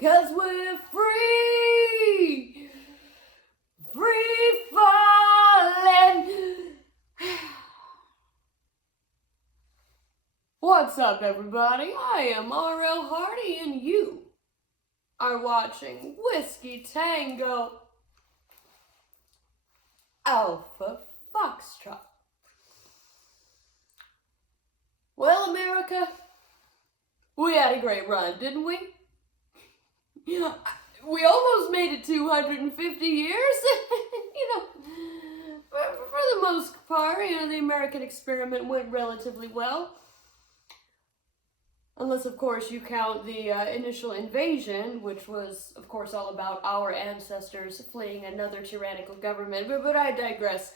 'Cause we're free, free falling. What's up, everybody? I am R.L. Hardy, and you are watching Whiskey Tango Alpha Foxtrot. Well, America, we had a great run, didn't we? We almost made it 250 years. For the most part, the American experiment went relatively well. Unless, of course, you count the initial invasion, which was, of course, all about our ancestors fleeing another tyrannical government, but I digress.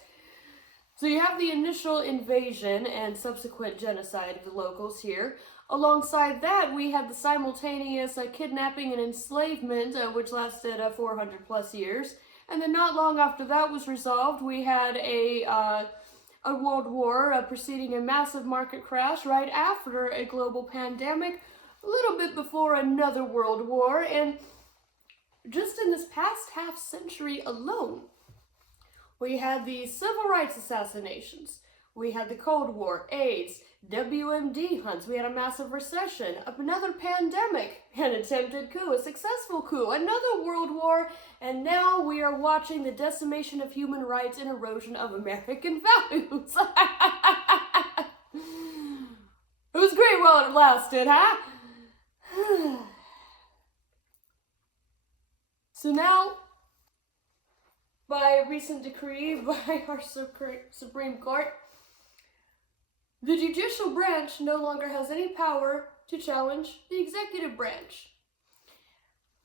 So you have the initial invasion and subsequent genocide of the locals here. Alongside that, we had the simultaneous kidnapping and enslavement, which lasted 400 plus years. And then not long after that was resolved, we had a world war preceding a massive market crash right after a global pandemic, a little bit before another world war. And just in this past half century alone, we had the civil rights assassinations, we had the Cold War, AIDS, WMD hunts, we had a massive recession, another pandemic, an attempted coup, a successful coup, another world war, and now we are watching the decimation of human rights and erosion of American values. It was great while it lasted, huh? So now, by a recent decree by our Supreme Court, the judicial branch no longer has any power to challenge the executive branch.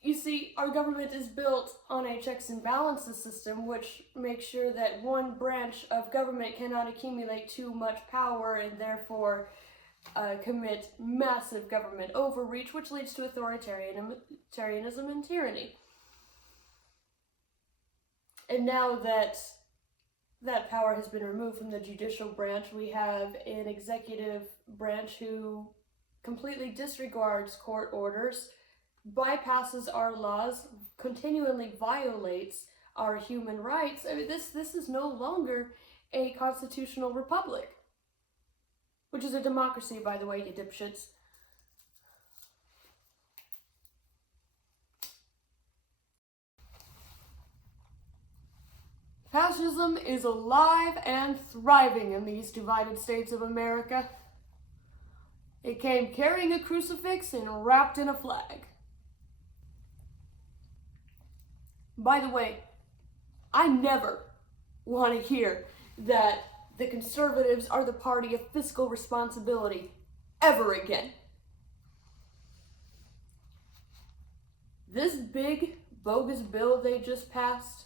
You see, our government is built on a checks and balances system, which makes sure that one branch of government cannot accumulate too much power and therefore commit massive government overreach, which leads to authoritarianism and tyranny. And now that that power has been removed from the judicial branch, we have an executive branch who completely disregards court orders, bypasses our laws, continually violates our human rights. I mean, this is no longer a constitutional republic, which is a democracy, by the way, you dipshits. Fascism is alive and thriving in these divided states of America. It came carrying a crucifix and wrapped in a flag. By the way, I never want to hear that the conservatives are the party of fiscal responsibility ever again. This big, bogus bill they just passed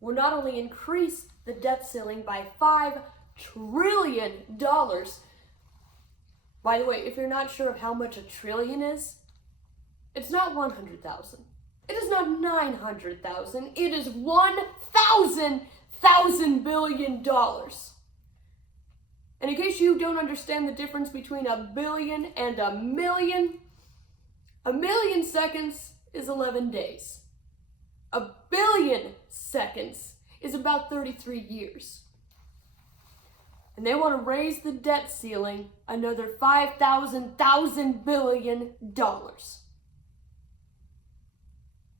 will not only increase the debt ceiling by $5 trillion. By the way, if you're not sure of how much a trillion is, it's not 100,000. It is not 900,000. It is 1,000 billion dollars. And in case you don't understand the difference between a billion and a million seconds is 11 days. A billion seconds is about 33 years. And they want to raise the debt ceiling another $5,000 billion.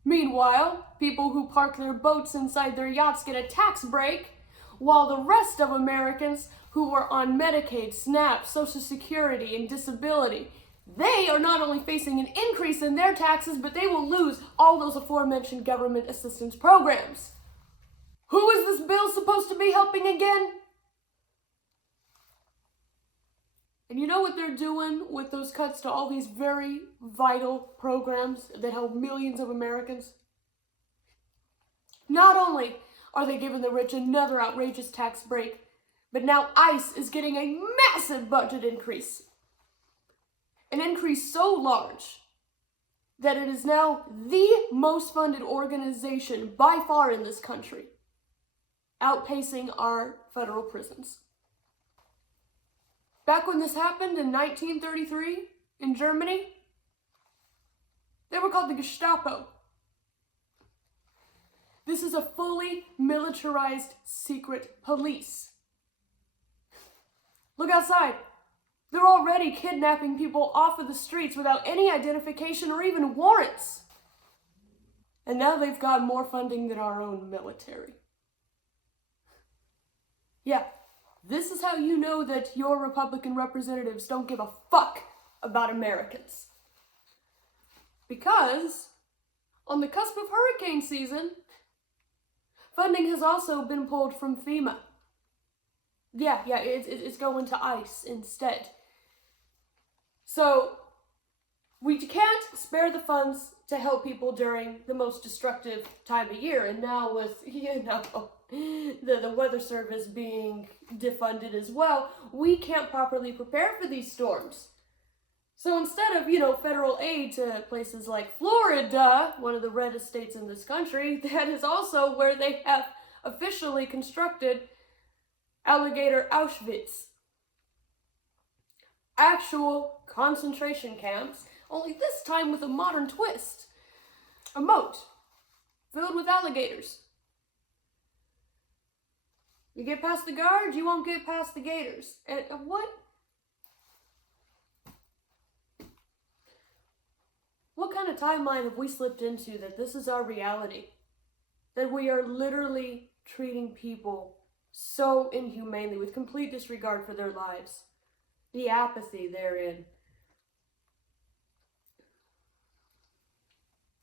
Meanwhile, people who park their boats inside their yachts get a tax break, while the rest of Americans who are on Medicaid, SNAP, Social Security, and disability, they are not only facing an increase in their taxes, but they will lose all those aforementioned government assistance programs. Who is this bill supposed to be helping again? And you know what they're doing with those cuts to all these very vital programs that help millions of Americans? Not only are they giving the rich another outrageous tax break, but now ICE is getting a massive budget increase. An increase so large that it is now the most funded organization by far in this country, outpacing our federal prisons. Back when this happened in 1933 in Germany, They were called the Gestapo. This is a fully militarized secret police. Look outside. They're already kidnapping people off of the streets without any identification or even warrants. And now they've got more funding than our own military. Yeah, this is how you know that your Republican representatives don't give a fuck about Americans. Because on the cusp of hurricane season, funding has also been pulled from FEMA. Yeah, it's going to ICE instead. So, we can't spare the funds to help people during the most destructive time of year. And now with, the Weather Service being defunded as well, we can't properly prepare for these storms. So instead of, federal aid to places like Florida, one of the reddest states in this country, that is also where they have officially constructed alligator Auschwitz. Actual concentration camps, only this time with a modern twist. A moat filled with alligators. You get past the guards, you won't get past the gators. And what kind of timeline have we slipped into that this is our reality? That we are literally treating people so inhumanely with complete disregard for their lives. The apathy therein.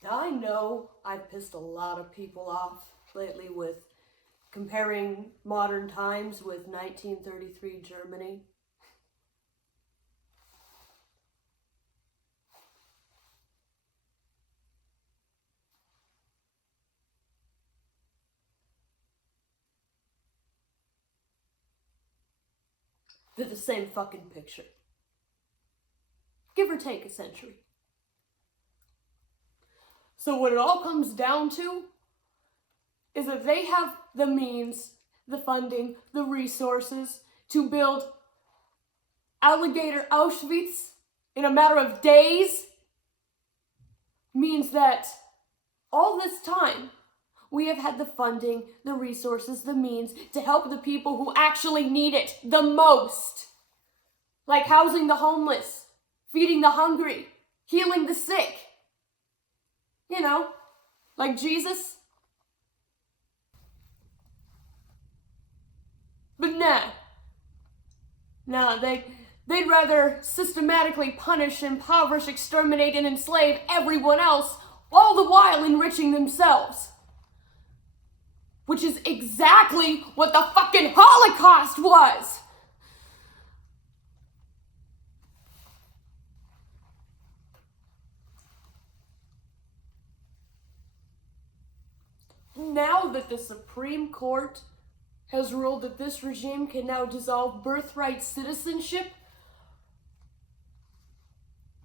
I know I've pissed a lot of people off lately with comparing modern times with 1933 Germany. They're the same fucking picture. Give or take a century. So what it all comes down to is that they have the means, the funding, the resources to build alligator Auschwitz in a matter of days, means that all this time we have had the funding, the resources, the means to help the people who actually need it the most. Like housing the homeless, feeding the hungry, healing the sick. Like Jesus. But nah, they'd rather systematically punish, impoverish, exterminate, and enslave everyone else, all the while enriching themselves. Which is exactly what the fucking Holocaust was! Now that the Supreme Court has ruled that this regime can now dissolve birthright citizenship,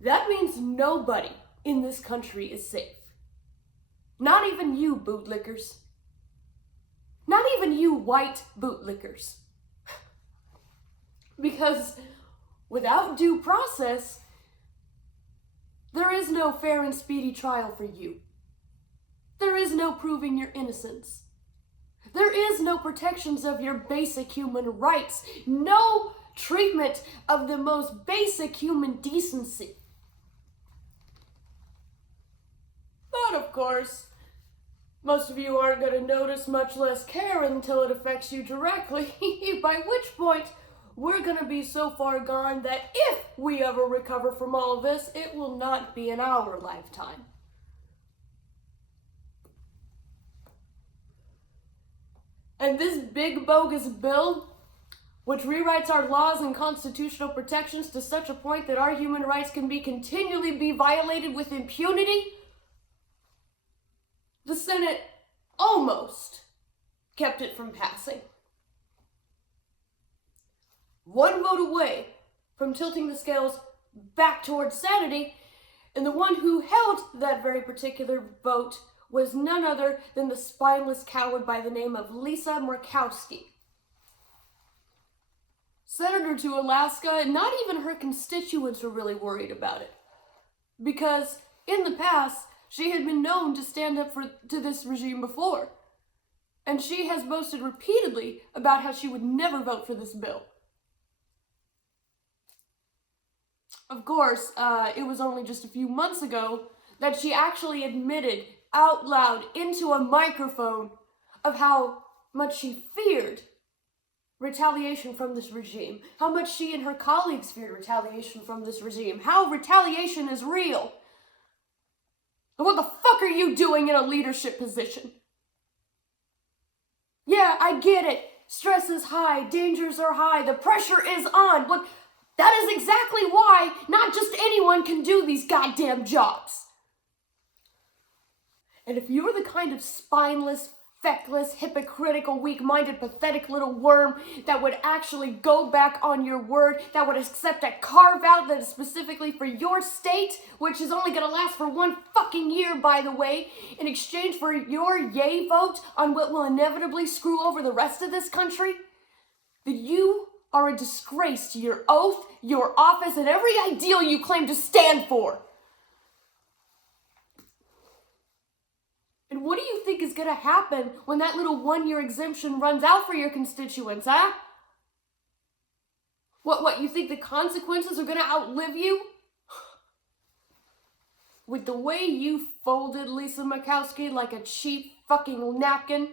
that means nobody in this country is safe. Not even you, bootlickers. Not even you, white bootlickers. Because without due process, there is no fair and speedy trial for you. There is no proving your innocence. There is no protections of your basic human rights. No treatment of the most basic human decency. But of course, most of you aren't going to notice, much less care, until it affects you directly, by which point we're going to be so far gone that if we ever recover from all of this, it will not be in our lifetime. And this big bogus bill, which rewrites our laws and constitutional protections to such a point that our human rights can continually be violated with impunity, the Senate almost kept it from passing. One vote away from tilting the scales back towards sanity, and the one who held that very particular vote was none other than the spineless coward by the name of Lisa Murkowski. Senator to Alaska, not even her constituents were really worried about it. Because in the past, she had been known to stand up to this regime before. And she has boasted repeatedly about how she would never vote for this bill. Of course, it was only just a few months ago that she actually admitted out loud into a microphone of how much she feared retaliation from this regime, how much she and her colleagues feared retaliation from this regime, how retaliation is real. And what the fuck are you doing in a leadership position? Yeah, I get it. Stress is high, dangers are high, the pressure is on. Look, that is exactly why not just anyone can do these goddamn jobs. And if you're the kind of spineless, feckless, hypocritical, weak-minded, pathetic little worm that would actually go back on your word, that would accept a carve-out that is specifically for your state, which is only gonna last for 1 fucking year, by the way, in exchange for your yay vote on what will inevitably screw over the rest of this country, then you are a disgrace to your oath, your office, and every ideal you claim to stand for. And what do you think is going to happen when that little 1-year exemption runs out for your constituents, huh? What, you think the consequences are going to outlive you? With the way you folded Lisa Murkowski like a cheap fucking napkin,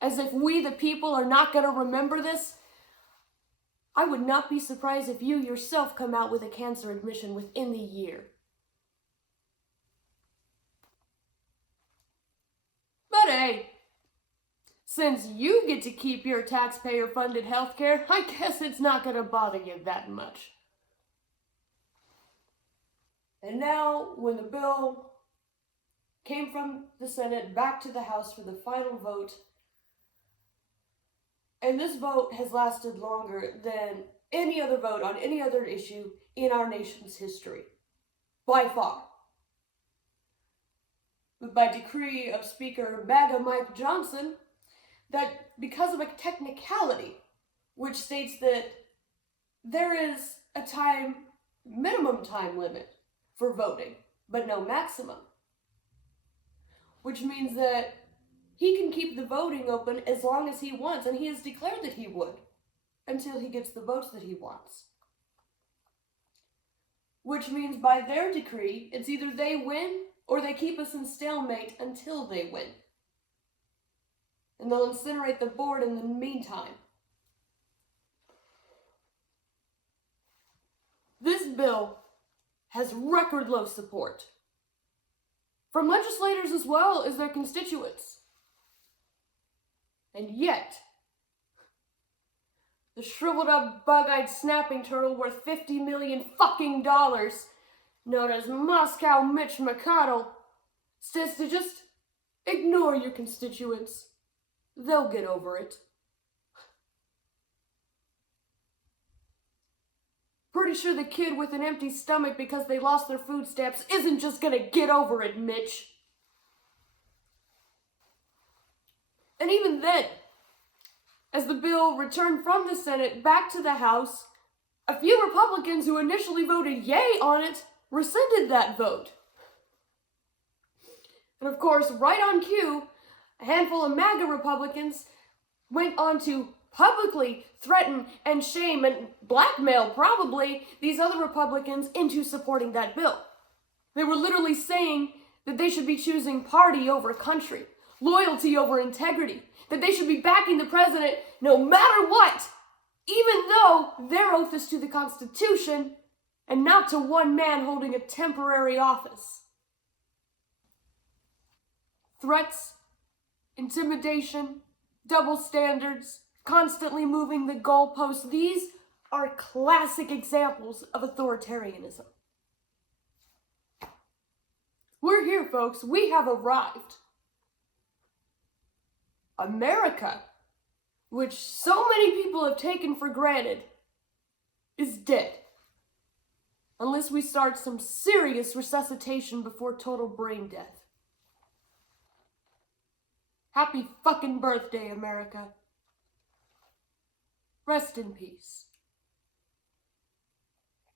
as if we the people are not going to remember this, I would not be surprised if you yourself come out with a cancer admission within the year. But hey, since you get to keep your taxpayer-funded healthcare, I guess it's not going to bother you that much. And now, when the bill came from the Senate back to the House for the final vote, and this vote has lasted longer than any other vote on any other issue in our nation's history, by far. By decree of Speaker MAGA Mike Johnson, that because of a technicality, which states that there is a minimum time limit for voting, but no maximum. Which means that he can keep the voting open as long as he wants, and he has declared that he would, until he gets the votes that he wants. Which means by their decree, it's either they win or they keep us in stalemate until they win. And they'll incinerate the board in the meantime. This bill has record low support from legislators as well as their constituents. And yet, the shriveled up, bug-eyed snapping turtle worth $50 million fucking dollars, known as Moscow Mitch McConnell, says to just ignore your constituents. They'll get over it. Pretty sure the kid with an empty stomach because they lost their food stamps isn't just gonna get over it, Mitch. And even then, as the bill returned from the Senate back to the House, a few Republicans who initially voted yay on it rescinded that vote. And of course, right on cue, a handful of MAGA Republicans went on to publicly threaten and shame and blackmail, probably, these other Republicans into supporting that bill. They were literally saying that they should be choosing party over country, loyalty over integrity, that they should be backing the president no matter what, even though their oath is to the Constitution and not to one man holding a temporary office. Threats, intimidation, double standards, constantly moving the goalposts, these are classic examples of authoritarianism. We're here, folks. We have arrived. America, which so many people have taken for granted, is dead. Unless we start some serious resuscitation before total brain death. Happy fucking birthday, America. Rest in peace.